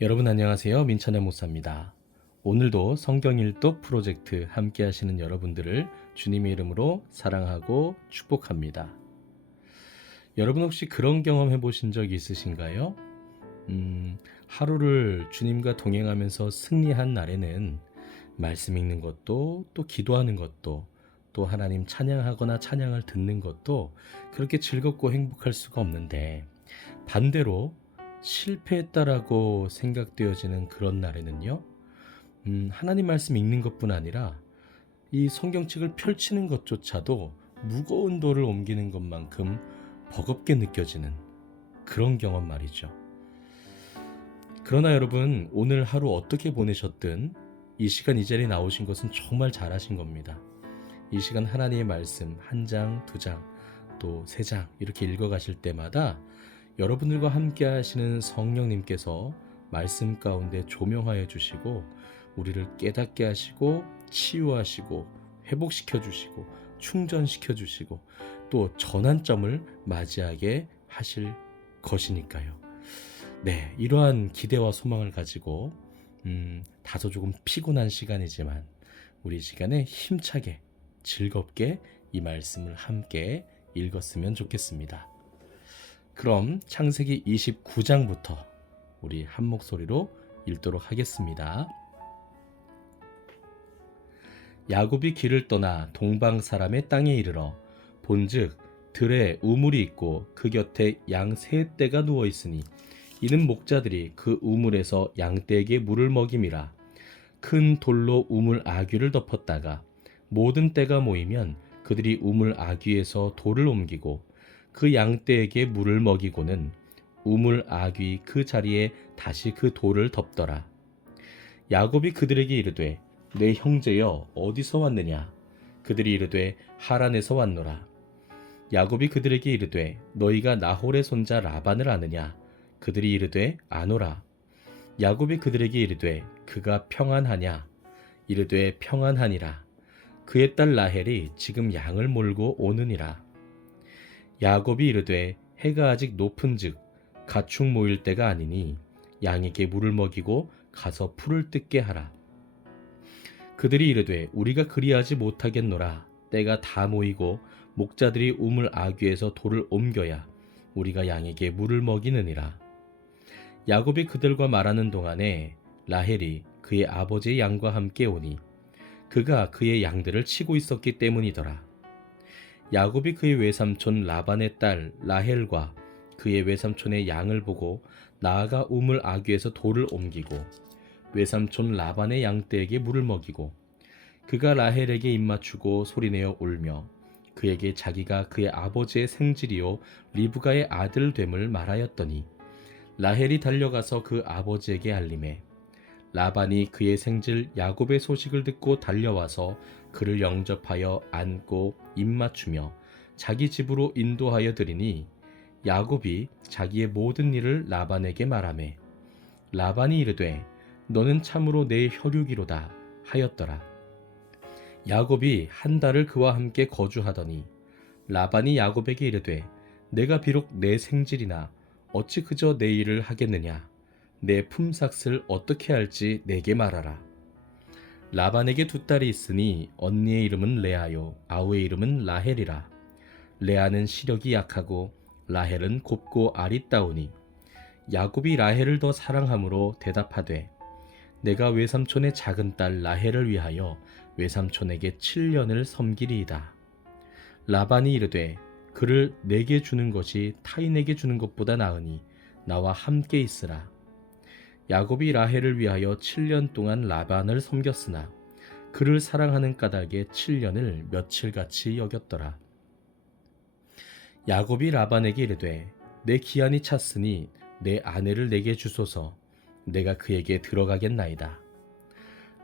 여러분 안녕하세요. 민천의 목사입니다. 오늘도 성경 일독 프로젝트 함께 하시는 여러분들을 주님의 이름으로 사랑하고 축복합니다. 여러분 혹시 그런 경험 해보신 적 있으신가요? 하루를 주님과 동행하면서 승리한 날에는 말씀 읽는 것도 또 기도하는 것도 또 하나님 찬양하거나 찬양을 듣는 것도 그렇게 즐겁고 행복할 수가 없는데, 반대로 실패했다라고 생각되어지는 그런 날에는요, 하나님 말씀 읽는 것뿐 아니라 이 성경책을 펼치는 것조차도 무거운 돌을 옮기는 것만큼 버겁게 느껴지는 그런 경험 말이죠. 그러나 여러분, 오늘 하루 어떻게 보내셨든 이 시간 이 자리에 나오신 것은 정말 잘하신 겁니다. 이 시간 하나님의 말씀 한 장, 두 장, 또 세 장 이렇게 읽어가실 때마다 여러분들과 함께 하시는 성령님께서 말씀 가운데 조명하여 주시고 우리를 깨닫게 하시고 치유하시고 회복시켜 주시고 충전시켜 주시고 또 전환점을 맞이하게 하실 것이니까요. 네, 이러한 기대와 소망을 가지고 다소 조금 피곤한 시간이지만 우리 시간에 힘차게 즐겁게 이 말씀을 함께 읽었으면 좋겠습니다. 그럼 창세기 29장부터 우리 한 목소리로 읽도록 하겠습니다. 야곱이 길을 떠나 동방 사람의 땅에 이르러 본즉 들에 우물이 있고 그 곁에 양 세 떼가 누워 있으니 이는 목자들이 그 우물에서 양떼에게 물을 먹임이라. 큰 돌로 우물 아귀를 덮었다가 모든 떼가 모이면 그들이 우물 아귀에서 돌을 옮기고 그 양떼에게 물을 먹이고는 우물 아귀 그 자리에 다시 그 돌을 덮더라. 야곱이 그들에게 이르되 내 형제여 어디서 왔느냐? 그들이 이르되 하란에서 왔노라. 야곱이 그들에게 이르되 너희가 나홀의 손자 라반을 아느냐? 그들이 이르되 아노라. 야곱이 그들에게 이르되 그가 평안하냐? 이르되 평안하니라. 그의 딸 라헬이 지금 양을 몰고 오느니라. 야곱이 이르되 해가 아직 높은즉 가축 모일 때가 아니니 양에게 물을 먹이고 가서 풀을 뜯게 하라. 그들이 이르되 우리가 그리하지 못하겠노라. 때가 다 모이고 목자들이 우물 아귀에서 돌을 옮겨야 우리가 양에게 물을 먹이느니라. 야곱이 그들과 말하는 동안에 라헬이 그의 아버지의 양과 함께 오니 그가 그의 양들을 치고 있었기 때문이더라. 야곱이 그의 외삼촌 라반의 딸 라헬과 그의 외삼촌의 양을 보고 나아가 우물 아귀에서 돌을 옮기고 외삼촌 라반의 양떼에게 물을 먹이고 그가 라헬에게 입맞추고 소리내어 울며 그에게 자기가 그의 아버지의 생질이요 리브가의 아들 됨을 말하였더니 라헬이 달려가서 그 아버지에게 알림해 라반이 그의 생질 야곱의 소식을 듣고 달려와서 그를 영접하여 안고 입맞추며 자기 집으로 인도하여 드리니 야곱이 자기의 모든 일을 라반에게 말하매 라반이 이르되 너는 참으로 내 혈육이로다 하였더라. 야곱이 한 달을 그와 함께 거주하더니 라반이 야곱에게 이르되 내가 비록 내 생질이나 어찌 그저 내 일을 하겠느냐? 내 품삯을 어떻게 할지 내게 말하라. 라반에게 두 딸이 있으니 언니의 이름은 레아요 아우의 이름은 라헬이라. 레아는 시력이 약하고 라헬은 곱고 아리따우니 야곱이 라헬을 더 사랑함으로 대답하되 내가 외삼촌의 작은 딸 라헬을 위하여 외삼촌에게 7년을 섬기리이다. 라반이 이르되 그를 내게 주는 것이 타인에게 주는 것보다 나으니 나와 함께 있으라. 야곱이 라헬을 위하여 7년 동안 라반을 섬겼으나 그를 사랑하는 까닭에 7년을 며칠같이 여겼더라. 야곱이 라반에게 이르되 내 기한이 찼으니 내 아내를 내게 주소서. 내가 그에게 들어가겠나이다.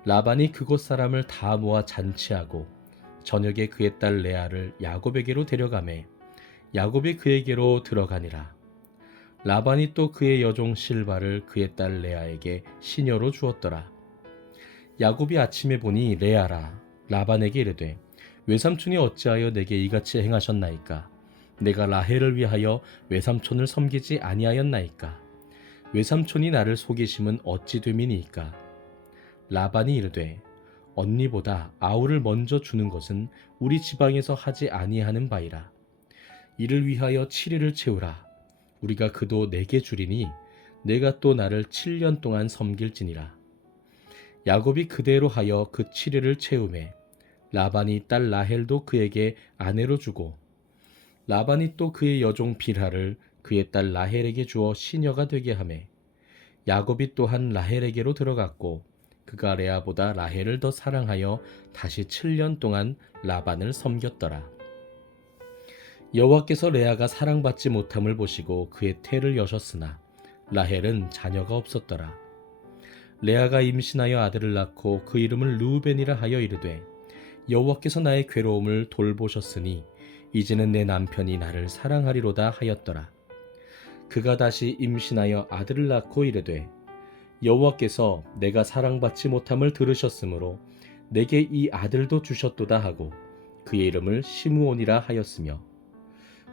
라반이 그곳 사람을 다 모아 잔치하고 저녁에 그의 딸 레아를 야곱에게로 데려가매 야곱이 그에게로 들어가니라. 라반이 또 그의 여종 실바를 그의 딸 레아에게 시녀로 주었더라. 야곱이 아침에 보니 레아라. 라반에게 이르되 외삼촌이 어찌하여 내게 이같이 행하셨나이까? 내가 라헬을 위하여 외삼촌을 섬기지 아니하였나이까? 외삼촌이 나를 속이심은 어찌 됨이니이까? 라반이 이르되 언니보다 아우를 먼저 주는 것은 우리 지방에서 하지 아니하는 바이라. 이를 위하여 7일을 채우라. 우리가 그도 내게 주리니 내가 또 나를 7년 동안 섬길지니라. 야곱이 그대로 하여 그 7일을 채우매 라반이 딸 라헬도 그에게 아내로 주고 라반이 또 그의 여종 빌하를 그의 딸 라헬에게 주어 시녀가 되게 하매 야곱이 또한 라헬에게로 들어갔고 그가 레아보다 라헬을 더 사랑하여 다시 7년 동안 라반을 섬겼더라. 여호와께서 레아가 사랑받지 못함을 보시고 그의 태를 여셨으나 라헬은 자녀가 없었더라. 레아가 임신하여 아들을 낳고 그 이름을 르우벤이라 하여 이르되 여호와께서 나의 괴로움을 돌보셨으니 이제는 내 남편이 나를 사랑하리로다 하였더라. 그가 다시 임신하여 아들을 낳고 이르되 여호와께서 내가 사랑받지 못함을 들으셨으므로 내게 이 아들도 주셨도다 하고 그의 이름을 시므온이라 하였으며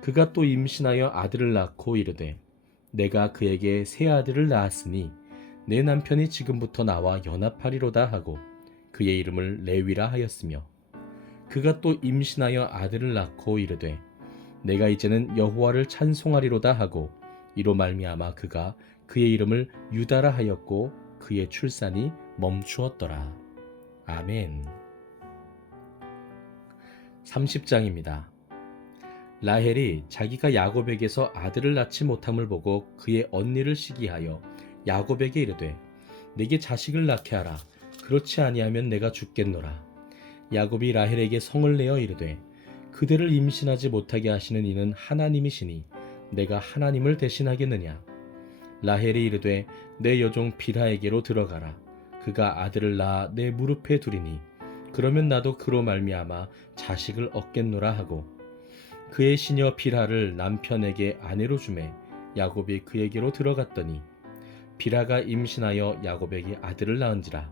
그가 또 임신하여 아들을 낳고 이르되 내가 그에게 새 아들을 낳았으니 내 남편이 지금부터 나와 연합하리로다 하고 그의 이름을 레위라 하였으며 그가 또 임신하여 아들을 낳고 이르되 내가 이제는 여호와를 찬송하리로다 하고 이로 말미암아 그가 그의 이름을 유다라 하였고 그의 출산이 멈추었더라. 아멘. 30장입니다. 라헬이 자기가 야곱에게서 아들을 낳지 못함을 보고 그의 언니를 시기하여 야곱에게 이르되 내게 자식을 낳게 하라. 그렇지 아니하면 내가 죽겠노라. 야곱이 라헬에게 성을 내어 이르되 그대를 임신하지 못하게 하시는 이는 하나님이시니 내가 하나님을 대신하겠느냐. 라헬이 이르되 내 여종 빌하에게로 들어가라. 그가 아들을 낳아 내 무릎에 두리니 그러면 나도 그로 말미암아 자식을 얻겠노라 하고 그의 시녀 빌하를 남편에게 아내로 주매 야곱이 그에게로 들어갔더니 빌하가 임신하여 야곱에게 아들을 낳은지라.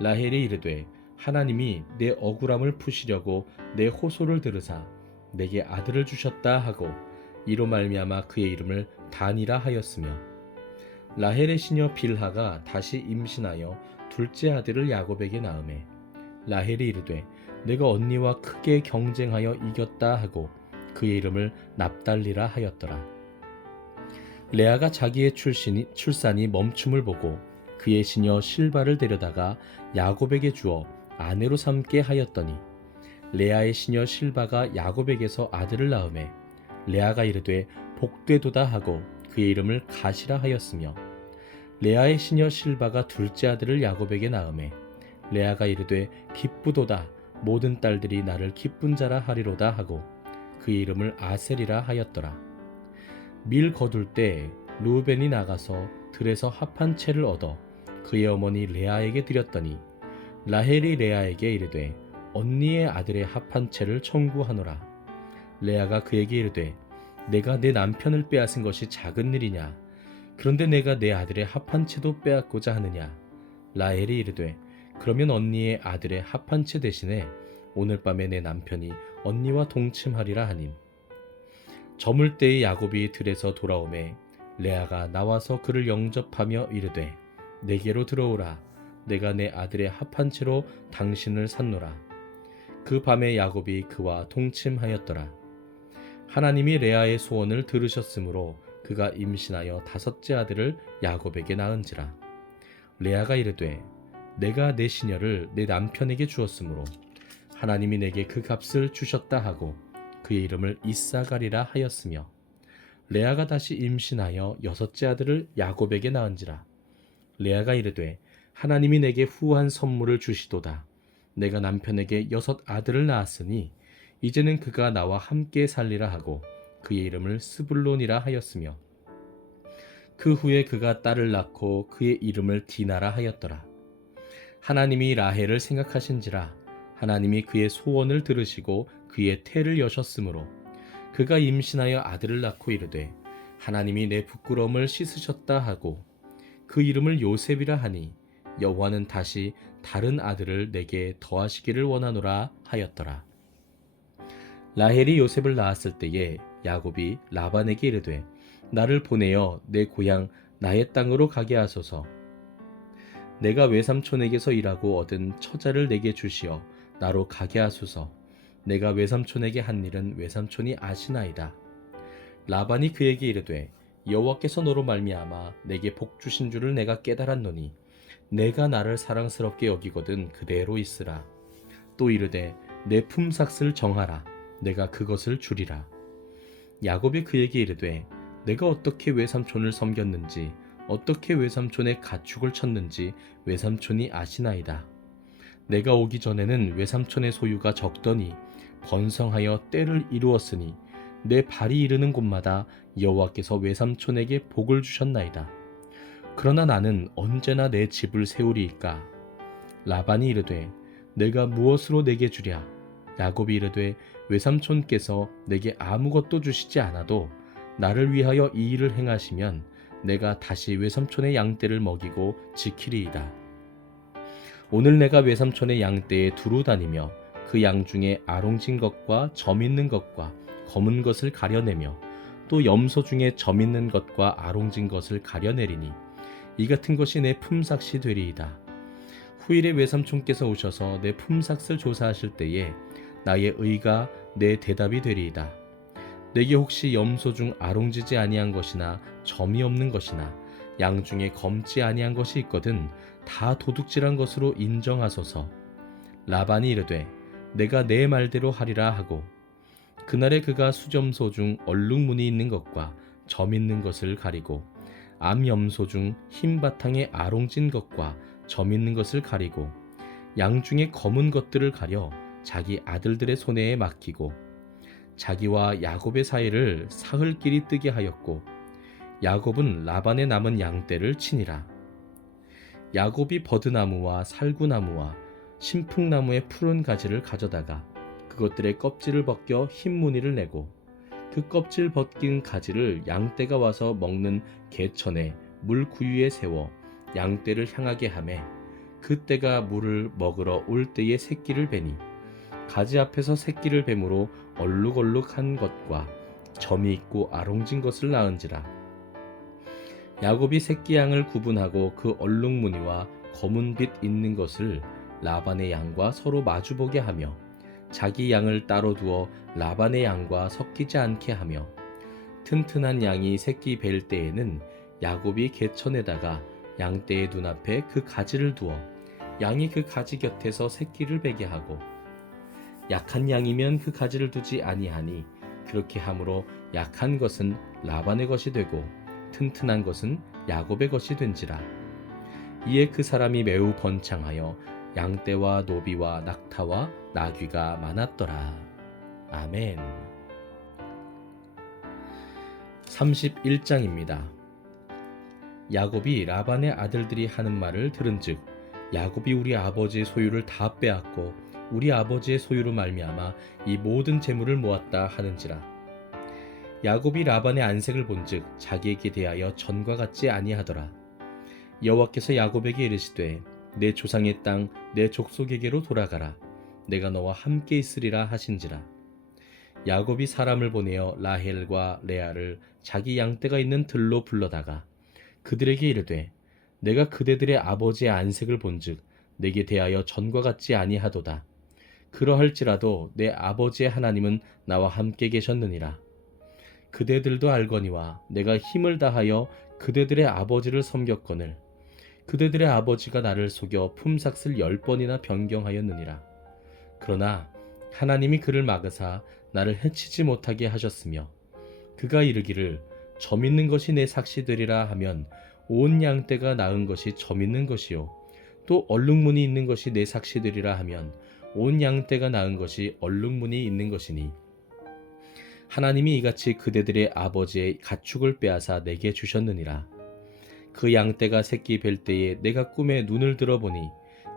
라헬이 이르되 하나님이 내 억울함을 푸시려고 내 호소를 들으사 내게 아들을 주셨다 하고 이로 말미암아 그의 이름을 단이라 하였으며 라헬의 시녀 빌하가 다시 임신하여 둘째 아들을 야곱에게 낳으매 라헬이 이르되 내가 언니와 크게 경쟁하여 이겼다 하고 그의 이름을 납달리라 하였더라. 레아가 자기의 출산이 멈춤을 보고 그의 시녀 실바를 데려다가 야곱에게 주어 아내로 삼게 하였더니 레아의 시녀 실바가 야곱에게서 아들을 낳으매 레아가 이르되 복되도다 하고 그의 이름을 가시라 하였으며 레아의 시녀 실바가 둘째 아들을 야곱에게 낳으매 레아가 이르되 기쁘도다 모든 딸들이 나를 기쁜 자라 하리로다 하고 그의 이름을 아셀이라 하였더라. 밀 거둘 때 르우벤이 나가서 들에서 합한 채를 얻어 그의 어머니 레아에게 드렸더니 라헬이 레아에게 이르되 언니의 아들의 합한 채를 청구하노라. 레아가 그에게 이르되 내가 내 남편을 빼앗은 것이 작은 일이냐. 그런데 내가 내 아들의 합한 채도 빼앗고자 하느냐. 라헬이 이르되 그러면 언니의 아들의 합한 채 대신에 오늘 밤에 내 남편이 언니와 동침하리라 하님. 저물 때의 야곱이 들에서 돌아오매 레아가 나와서 그를 영접하며 이르되 내게로 들어오라. 내가 내 아들의 합한 채로 당신을 샀노라. 그 밤에 야곱이 그와 동침하였더라. 하나님이 레아의 소원을 들으셨으므로 그가 임신하여 다섯째 아들을 야곱에게 낳은지라. 레아가 이르되 내가 내 시녀를 내 남편에게 주었으므로 하나님이 내게 그 값을 주셨다 하고 그의 이름을 이사가리라 하였으며 레아가 다시 임신하여 여섯째 아들을 야곱에게 낳은지라. 레아가 이르되 하나님이 내게 후한 선물을 주시도다. 내가 남편에게 여섯 아들을 낳았으니 이제는 그가 나와 함께 살리라 하고 그의 이름을 스불론이라 하였으며 그 후에 그가 딸을 낳고 그의 이름을 디나라 하였더라. 하나님이 라헬을 생각하신지라. 하나님이 그의 소원을 들으시고 그의 태를 여셨으므로 그가 임신하여 아들을 낳고 이르되 하나님이 내 부끄러움을 씻으셨다 하고 그 이름을 요셉이라 하니 여호와는 다시 다른 아들을 내게 더하시기를 원하노라 하였더라. 라헬이 요셉을 낳았을 때에 야곱이 라반에게 이르되 나를 보내어 내 고향 나의 땅으로 가게 하소서. 내가 외삼촌에게서 일하고 얻은 처자를 내게 주시어 나로 가게 하소서. 내가 외삼촌에게 한 일은 외삼촌이 아시나이다. 라반이 그에게 이르되 여호와께서 너로 말미암아 내게 복 주신 줄을 내가 깨달았노니 내가 나를 사랑스럽게 여기거든 그대로 있으라. 또 이르되 내 품삯을 정하라. 내가 그것을 주리라. 야곱이 그에게 이르되 내가 어떻게 외삼촌을 섬겼는지 어떻게 외삼촌의 가축을 쳤는지 외삼촌이 아시나이다. 내가 오기 전에는 외삼촌의 소유가 적더니 번성하여 때를 이루었으니 내 발이 이르는 곳마다 여호와께서 외삼촌에게 복을 주셨나이다. 그러나 나는 언제나 내 집을 세우리이까. 라반이 이르되 내가 무엇으로 내게 주랴. 야곱이 이르되 외삼촌께서 내게 아무것도 주시지 않아도 나를 위하여 이 일을 행하시면 내가 다시 외삼촌의 양떼를 먹이고 지키리이다. 오늘 내가 외삼촌의 양떼에 두루 다니며 그 양 중에 아롱진 것과 점 있는 것과 검은 것을 가려내며 또 염소 중에 점 있는 것과 아롱진 것을 가려내리니 이 같은 것이 내 품삯이 되리이다. 후일에 외삼촌께서 오셔서 내 품삯을 조사하실 때에 나의 의가 내 대답이 되리이다. 내게 혹시 염소 중 아롱지지 아니한 것이나 점이 없는 것이나 양 중에 검지 아니한 것이 있거든 다 도둑질한 것으로 인정하소서. 라반이 이르되 내가 내 말대로 하리라 하고 그날에 그가 수점소 중 얼룩무늬 있는 것과 점 있는 것을 가리고 암염소 중 흰 바탕에 아롱진 것과 점 있는 것을 가리고 양 중에 검은 것들을 가려 자기 아들들의 손에 맡기고 자기와 야곱의 사이를 사흘길이 뜨게 하였고 야곱은 라반의 남은 양떼를 치니라. 야곱이 버드나무와 살구나무와 신풍나무의 푸른 가지를 가져다가 그것들의 껍질을 벗겨 흰 무늬를 내고 그 껍질 벗긴 가지를 양떼가 와서 먹는 개천에 물 구유에 세워 양떼를 향하게 하매 그 떼가 물을 먹으러 올 때에 새끼를 베니 가지 앞에서 새끼를 뱀으로 얼룩얼룩한 것과 점이 있고 아롱진 것을 낳은지라. 야곱이 새끼 양을 구분하고 그 얼룩무늬와 검은 빛 있는 것을 라반의 양과 서로 마주보게 하며 자기 양을 따로 두어 라반의 양과 섞이지 않게 하며 튼튼한 양이 새끼 뵐 때에는 야곱이 개천에다가 양떼의 눈앞에 그 가지를 두어 양이 그 가지 곁에서 새끼를 베게 하고 약한 양이면 그 가지를 두지 아니하니 그렇게 함으로 약한 것은 라반의 것이 되고 튼튼한 것은 야곱의 것이 된지라. 이에 그 사람이 매우 번창하여 양떼와 노비와 낙타와 나귀가 많았더라. 아멘. 31장입니다. 야곱이 라반의 아들들이 하는 말을 들은즉 야곱이 우리 아버지의 소유를 다 빼앗고 우리 아버지의 소유로 말미암아 이 모든 재물을 모았다 하는지라. 야곱이 라반의 안색을 본즉 자기에게 대하여 전과 같지 아니하더라. 여호와께서 야곱에게 이르시되 내 조상의 땅 내 족속에게로 돌아가라. 내가 너와 함께 있으리라 하신지라. 야곱이 사람을 보내어 라헬과 레아를 자기 양떼가 있는 들로 불러다가 그들에게 이르되 내가 그대들의 아버지의 안색을 본즉 내게 대하여 전과 같지 아니하도다. 그러할지라도 내 아버지의 하나님은 나와 함께 계셨느니라. 그대들도 알거니와 내가 힘을 다하여 그대들의 아버지를 섬겼거늘 그대들의 아버지가 나를 속여 품삯을 10번이나 변경하였느니라. 그러나 하나님이 그를 막으사 나를 해치지 못하게 하셨으며 그가 이르기를 점 있는 것이 내 삭시되리라 하면 온 양떼가 낳은 것이 점 있는 것이요 또 얼룩무늬 있는 것이 내 삭시되리라 하면 온 양떼가 낳은 것이 얼룩무늬 있는 것이니 하나님이 이같이 그대들의 아버지의 가축을 빼앗아 내게 주셨느니라. 그 양떼가 새끼 뵐 때에 내가 꿈에 눈을 들어보니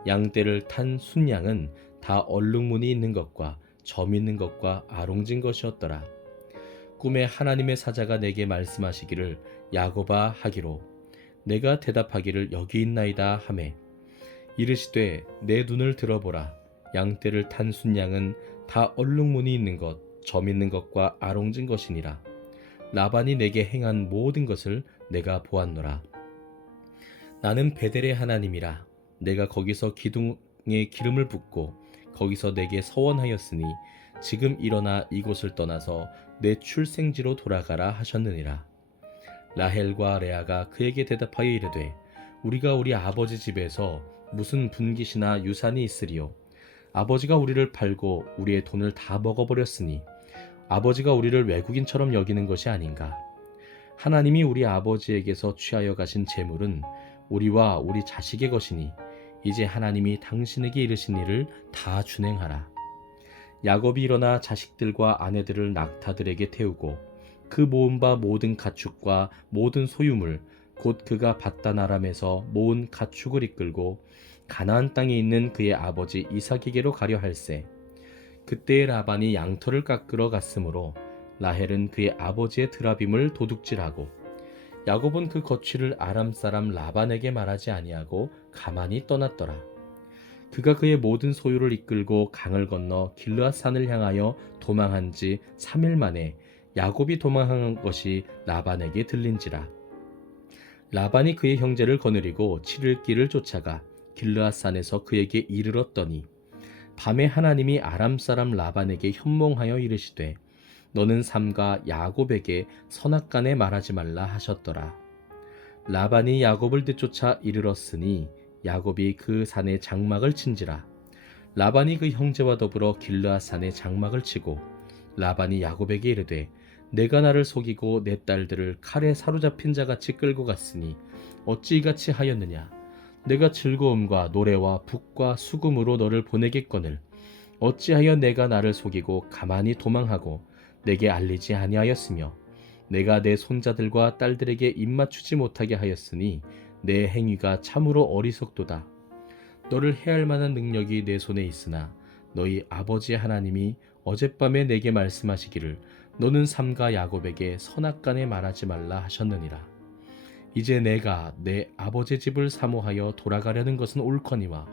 양떼를 탄 순양은 다 얼룩무늬 있는 것과 점 있는 것과 아롱진 것이었더라. 꿈에 하나님의 사자가 내게 말씀하시기를 야곱아 하기로 내가 대답하기를 여기 있나이다 하매 이르시되 내 눈을 들어보라. 양떼를 탄 순양은 다 얼룩무늬 있는 것, 점 있는 것과 아롱진 것이니라. 라반이 내게 행한 모든 것을 내가 보았노라. 나는 베델의 하나님이라. 내가 거기서 기둥에 기름을 붓고 거기서 내게 서원하였으니 지금 일어나 이곳을 떠나서 내 출생지로 돌아가라 하셨느니라. 라헬과 레아가 그에게 대답하여 이르되 우리가 우리 아버지 집에서 무슨 분깃이나 유산이 있으리요. 아버지가 우리를 팔고 우리의 돈을 다 먹어버렸으니 아버지가 우리를 외국인처럼 여기는 것이 아닌가. 하나님이 우리 아버지에게서 취하여 가신 재물은 우리와 우리 자식의 것이니 이제 하나님이 당신에게 이르신 일을 다 준행하라. 야곱이 일어나 자식들과 아내들을 낙타들에게 태우고 그 모은 바 모든 가축과 모든 소유물 곧 그가 밧단 아람에서 모은 가축을 이끌고 가나안 땅에 있는 그의 아버지 이삭에게로 가려 할세. 그때에 라반이 양털을 깎으러 갔으므로 라헬은 그의 아버지의 드라빔을 도둑질하고 야곱은 그 거취를 아람 사람 라반에게 말하지 아니하고 가만히 떠났더라. 그가 그의 모든 소유를 이끌고 강을 건너 길르앗 산을 향하여 도망한 지 3일 만에 야곱이 도망한 것이 라반에게 들린지라. 라반이 그의 형제를 거느리고 7일 길을 쫓아가 길르앗 산에서 그에게 이르렀더니 밤에 하나님이 아람 사람 라반에게 현몽하여 이르시되 너는 삼가 야곱에게 선악간에 말하지 말라 하셨더라. 라반이 야곱을 되쫓아 이르렀으니 야곱이 그 산에 장막을 친지라. 라반이 그 형제와 더불어 길르앗 산에 장막을 치고 라반이 야곱에게 이르되 내가 나를 속이고 내 딸들을 칼에 사로잡힌 자같이 끌고 갔으니 어찌 이같이 하였느냐. 내가 즐거움과 노래와 북과 수금으로 너를 보내겠거늘 어찌하여 내가 나를 속이고 가만히 도망하고 내게 알리지 아니하였으며 내가 내 손자들과 딸들에게 입맞추지 못하게 하였으니 내 행위가 참으로 어리석도다. 너를 해할 만한 능력이 내 손에 있으나 너희 아버지 하나님이 어젯밤에 내게 말씀하시기를 너는 삼가 야곱에게 선악간에 말하지 말라 하셨느니라. 이제 내가 내 아버지 집을 사모하여 돌아가려는 것은 옳거니와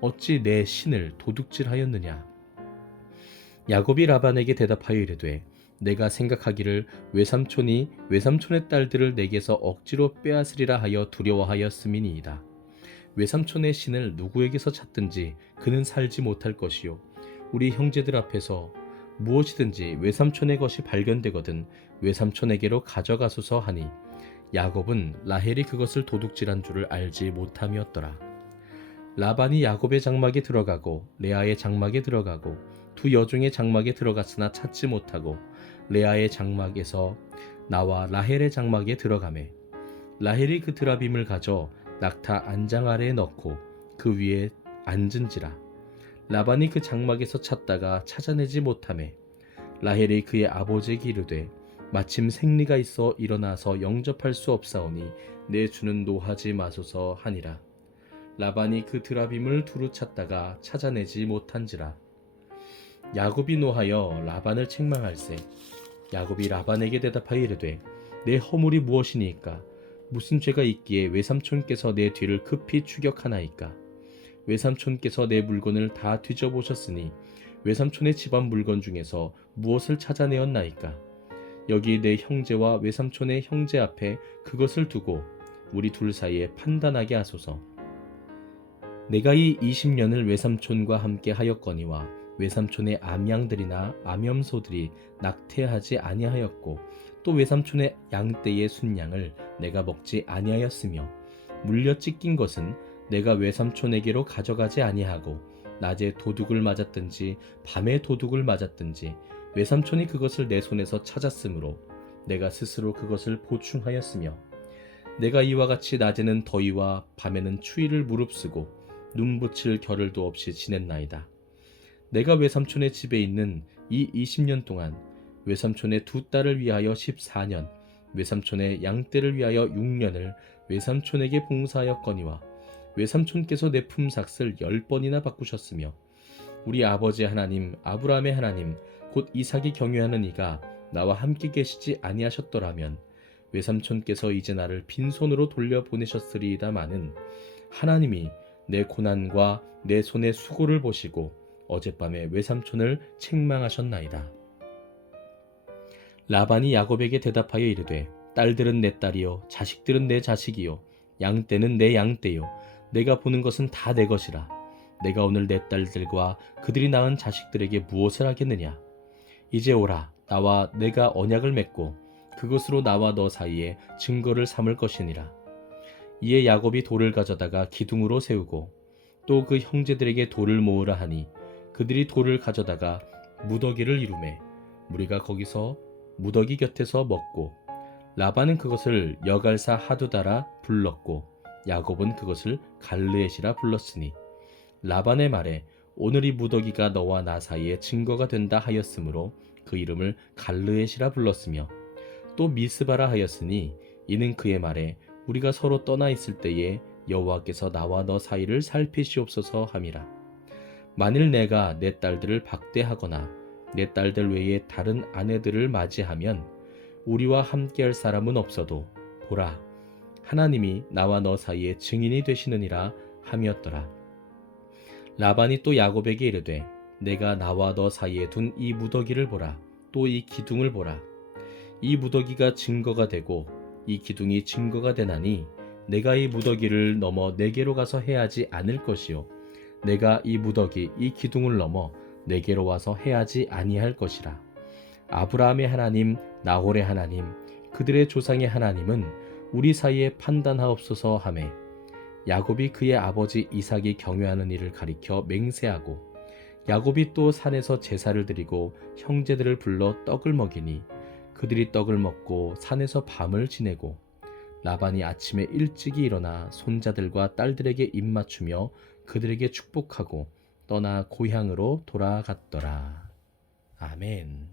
어찌 내 신을 도둑질하였느냐. 야곱이 라반에게 대답하여 이르되 내가 생각하기를 외삼촌이 외삼촌의 딸들을 내게서 억지로 빼앗으리라 하여 두려워하였음이니이다. 외삼촌의 신을 누구에게서 찾든지 그는 살지 못할 것이요 우리 형제들 앞에서 무엇이든지 외삼촌의 것이 발견되거든 외삼촌에게로 가져가소서 하니 야곱은 라헬이 그것을 도둑질한 줄을 알지 못함이었더라. 라반이 야곱의 장막에 들어가고 레아의 장막에 들어가고 두 여종의 장막에 들어갔으나 찾지 못하고 레아의 장막에서 나와 라헬의 장막에 들어가매 라헬이 그 드라빔을 가져 낙타 안장 아래에 넣고 그 위에 앉은지라. 라반이 그 장막에서 찾다가 찾아내지 못하매 라헬이 그의 아버지에게 이르되 마침 생리가 있어 일어나서 영접할 수 없사오니 내 주는 노하지 마소서 하니라. 라반이 그 드라빔을 두루 찾다가 찾아내지 못한지라. 야곱이 노하여 라반을 책망할세. 야곱이 라반에게 대답하여 이르되 내 허물이 무엇이니까 무슨 죄가 있기에 외삼촌께서 내 뒤를 급히 추격하나이까. 외삼촌께서 내 물건을 다 뒤져보셨으니 외삼촌의 집안 물건 중에서 무엇을 찾아내었나이까. 여기 내 형제와 외삼촌의 형제 앞에 그것을 두고 우리 둘 사이에 판단하게 하소서. 내가 이 20년을 외삼촌과 함께 하였거니와 외삼촌의 암양들이나 암염소들이 낙태하지 아니하였고 또 외삼촌의 양떼의 순양을 내가 먹지 아니하였으며 물려 찢긴 것은 내가 외삼촌에게로 가져가지 아니하고 낮에 도둑을 맞았든지 밤에 도둑을 맞았든지 외삼촌이 그것을 내 손에서 찾았으므로 내가 스스로 그것을 보충하였으며 내가 이와 같이 낮에는 더위와 밤에는 추위를 무릅쓰고 눈 붙일 겨를도 없이 지냈나이다. 내가 외삼촌의 집에 있는 이 20년 동안 외삼촌의 두 딸을 위하여 14년, 외삼촌의 양떼를 위하여 6년을 외삼촌에게 봉사하였거니와 외삼촌께서 내 품삯을 10번이나 바꾸셨으며 우리 아버지 하나님 아브라함의 하나님 곧 이삭이 경유하는 이가 나와 함께 계시지 아니하셨더라면 외삼촌께서 이제 나를 빈손으로 돌려보내셨으리이다마는 하나님이 내 고난과 내 손의 수고를 보시고 어젯밤에 외삼촌을 책망하셨나이다. 라반이 야곱에게 대답하여 이르되 딸들은 내 딸이요 자식들은 내 자식이요 양떼는 내 양떼요 내가 보는 것은 다 내 것이라. 내가 오늘 내 딸들과 그들이 낳은 자식들에게 무엇을 하겠느냐. 이제 오라. 나와 내가 언약을 맺고 그것으로 나와 너 사이에 증거를 삼을 것이니라. 이에 야곱이 돌을 가져다가 기둥으로 세우고 또 그 형제들에게 돌을 모으라 하니 그들이 돌을 가져다가 무더기를 이루매 무리가 거기서 무더기 곁에서 먹고 라반은 그것을 여갈사 하두다라 불렀고 야곱은 그것을 갈르엣이라 불렀으니 라반의 말에 오늘 이 무더기가 너와 나 사이에 증거가 된다 하였으므로 그 이름을 갈르엣이라 불렀으며 또 미스바라 하였으니 이는 그의 말에 우리가 서로 떠나 있을 때에 여호와께서 나와 너 사이를 살피시옵소서 함이라. 만일 내가 내 딸들을 박대하거나 내 딸들 외에 다른 아내들을 맞이하면 우리와 함께할 사람은 없어도 보라 하나님이 나와 너 사이에 증인이 되시느니라 함이었더라. 라반이 또 야곱에게 이르되 내가 나와 너 사이에 둔 이 무더기를 보라. 또 이 기둥을 보라. 이 무더기가 증거가 되고 이 기둥이 증거가 되나니 내가 이 무더기를 넘어 내게로 가서 해하지 않을 것이요 내가 이 무더기 이 기둥을 넘어 내게로 와서 해하지 아니할 것이라. 아브라함의 하나님 나홀의 하나님 그들의 조상의 하나님은 우리 사이에 판단하옵소서 하매 야곱이 그의 아버지 이삭이 경외하는 일을 가리켜 맹세하고 야곱이 또 산에서 제사를 드리고 형제들을 불러 떡을 먹이니 그들이 떡을 먹고 산에서 밤을 지내고 라반이 아침에 일찍이 일어나 손자들과 딸들에게 입맞추며 그들에게 축복하고 떠나 고향으로 돌아갔더라. 아멘.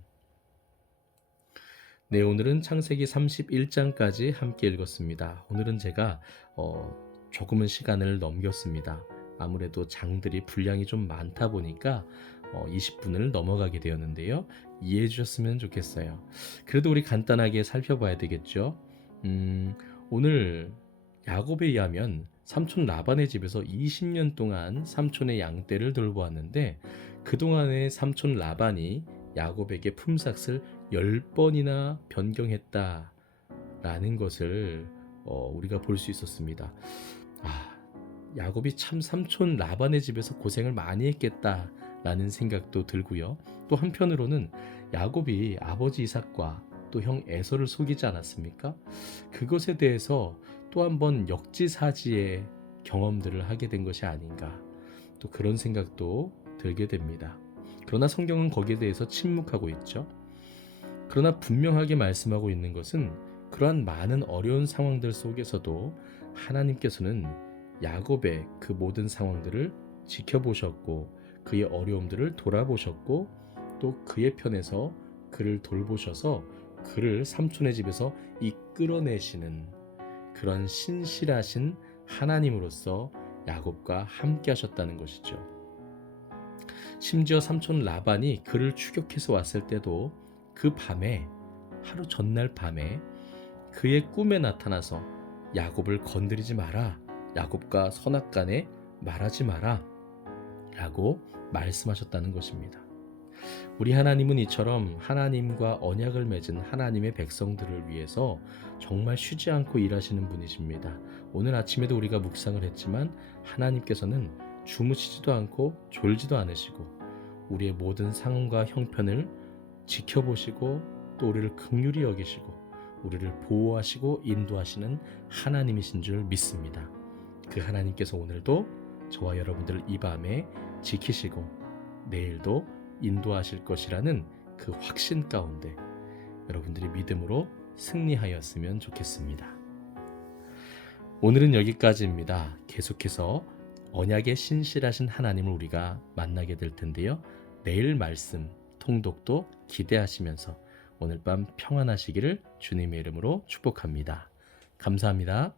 네, 오늘은 창세기 31장까지 함께 읽었습니다. 오늘은 제가 조금은 시간을 넘겼습니다. 아무래도 장들이 분량이 좀 많다 보니까 20분을 넘어가게 되었는데요. 이해해 주셨으면 좋겠어요. 그래도 우리 간단하게 살펴봐야 되겠죠. 오늘 야곱에 의하면 삼촌 라반의 집에서 20년 동안 삼촌의 양떼를 돌보았는데 그동안에 삼촌 라반이 야곱에게 품삯을 10번이나 변경했다라는 것을 우리가 볼 수 있었습니다. 야곱이 참 삼촌 라반의 집에서 고생을 많이 했겠다라는 생각도 들고요. 또 한편으로는 야곱이 아버지 이삭과 또 형 에서를 속이지 않았습니까? 그것에 대해서 또 한번 역지사지의 경험들을 하게 된 것이 아닌가, 또 그런 생각도 들게 됩니다. 그러나 성경은 거기에 대해서 침묵하고 있죠. 그러나 분명하게 말씀하고 있는 것은 그러한 많은 어려운 상황들 속에서도 하나님께서는 야곱의 그 모든 상황들을 지켜보셨고 그의 어려움들을 돌아보셨고 또 그의 편에서 그를 돌보셔서 그를 삼촌의 집에서 이끌어내시는 그런 신실하신 하나님으로서 야곱과 함께 하셨다는 것이죠. 심지어 삼촌 라반이 그를 추격해서 왔을 때도 그 밤에, 하루 전날 밤에 그의 꿈에 나타나서 야곱을 건드리지 마라, 야곱과 선악간에 말하지 마라 라고 말씀하셨다는 것입니다. 우리 하나님은 이처럼 하나님과 언약을 맺은 하나님의 백성들을 위해서 정말 쉬지 않고 일하시는 분이십니다. 오늘 아침에도 우리가 묵상을 했지만 하나님께서는 주무시지도 않고 졸지도 않으시고 우리의 모든 상황과 형편을 지켜보시고 또 우리를 긍휼히 여기시고 우리를 보호하시고 인도하시는 하나님이신 줄 믿습니다. 그 하나님께서 오늘도 저와 여러분들을 이 밤에 지키시고 내일도 인도하실 것이라는 그 확신 가운데 여러분들이 믿음으로 승리하였으면 좋겠습니다. 오늘은 여기까지입니다. 계속해서 언약의 신실하신 하나님을 우리가 만나게 될 텐데요. 내일 말씀 통독도 기대하시면서 오늘 밤 평안하시기를 주님의 이름으로 축복합니다. 감사합니다.